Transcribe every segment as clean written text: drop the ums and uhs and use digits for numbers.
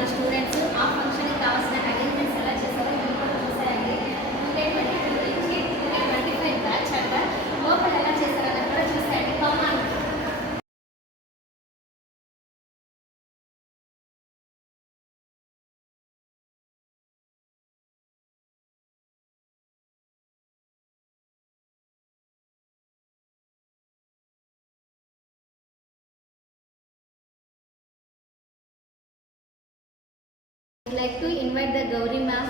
ఉన్నారు స్టూడెంట్స్. ఆ ఫంక్షన్కి కావాల్సిన అరేంజ్మెంట్స్ ఎలా చేశారో మీరు కూడా చూసారండి. 2022 నుంచి 2025 బ్యాచ్ అంట. లోపల ఎలా చేశారని కూడా చూసారండి. Common I'd like to invite the Gauri ma'am.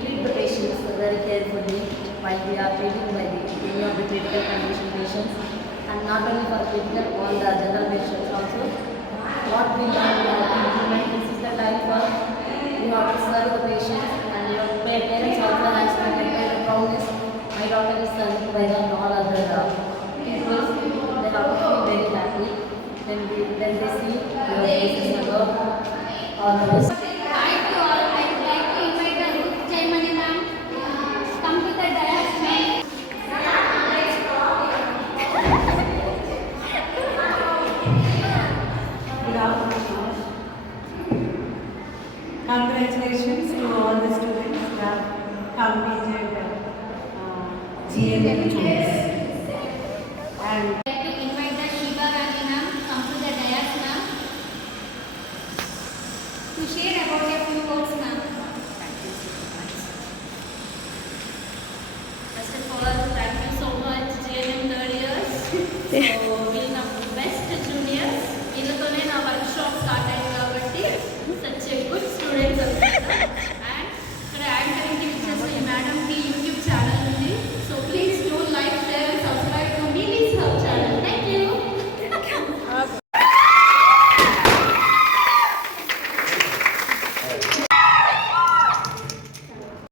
Treat the patients very carefully while we are treating by the any of the critical condition patients, and not only for critical, all the general patients also. What we learn, we have to implement. This is the time for you have to serve the patients, and your parents also has to maintain the promise. My daughter is serving by the all other people. They have to feel very happy. Then they see your faces and all the rest. Hi to all. I would like to invite the Ruth Jaimani ma'am. Come to the dais, ma'am. Good afternoon. Congratulations to all the students who have completed GMM course. And I'd like to invite the Shiva Rani ma'am. Come to the dais, ma'am. To share about a few words, ma'am. Thank you so much. First of all, thank you so much, GNM third years. So,